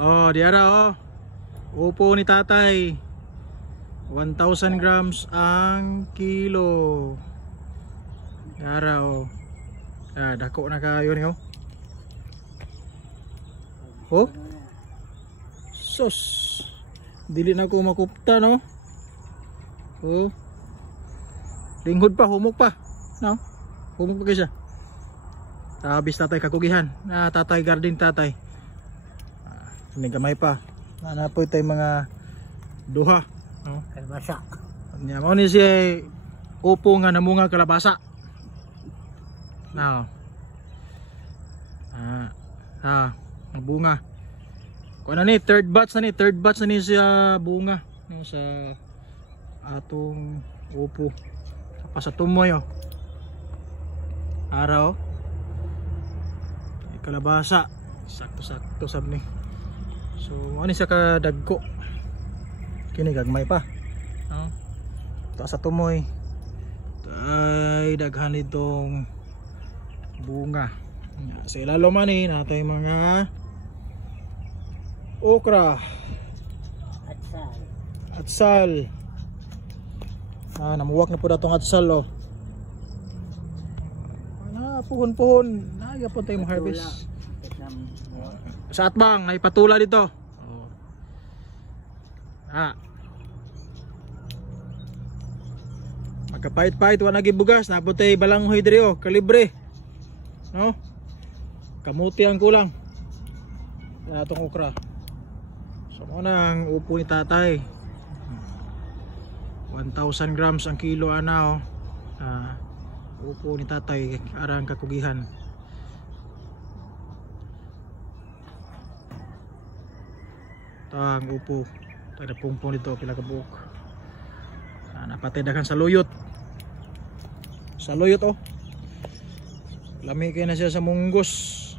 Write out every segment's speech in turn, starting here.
Oh, diara oh. Upo ni tatay. 1,000 grams ang kilo. Diara oh. Dako na kayo niyo. Oh. Sus. Dili na ko makupta no. Oh. Linghod pa, humok pa. No? Humok pa kisa. Tabis tatay kakugihan. Tatay garden tatay. May gamay pa. Nanapoy tayo mga duha. No? Kalabasa. Nya mo ni si upo nga namunga kalabasa. Now. Bunga. Kung ano ni third batch na ni siya bunga no, sa atong upo. Tapos sa tumoy oh. Araw. Kalabasa. Sakto-sakto sab ni. So ano siya kadagko. Kini gagmay pa. No? Taas sa tumoy. Ay daghan itong bunga. Sa ilalo man natay mga okra. Atsal. Namuwak na po datong atsal oh. Puhon-puhon. Nagyapon tayong harvest. Sa atbang, naipatula dito. Oh. Magkapait-pait, wala gibugas. Naputay balanghoy diri oh, kalibre. No? Kamuti ang kulang. Yan atong okra. So muna ang upo ni tatay. 1,000 grams ang kilo ana oh. Upo ni tatay arang kakugihan. Tang upo. Tayo pungpong dito pila ka buok. Napatay dagan sa luyot. Sa luyot oh. Lami kayo na siya sa munggos.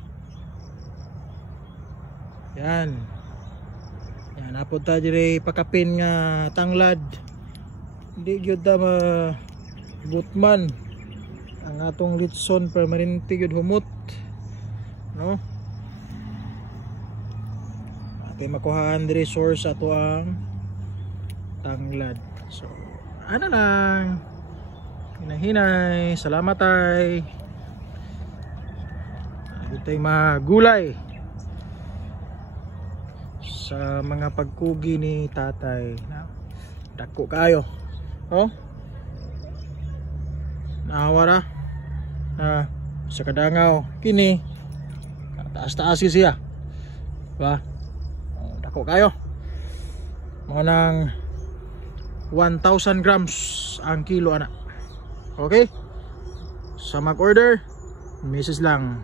Yan. Yan napod tayo dire pakapin nga tanglad. Hindi gyud ta gutman ang atong litson permanente gyud humot. No? Atay makuhaan dire source ato ang tanglad. So, ano lang. Hinay-hinay. Salamat ay. Itay mga gulay sa mga pagkugi ni tatay. Dako kayo. Oh. Nawara. Sa kadangaw kini. Taas-taas siya. Ba? Dako kayo. Mga nang 1,000 grams ang kilo ana. Okay? Sa mag-order, message lang.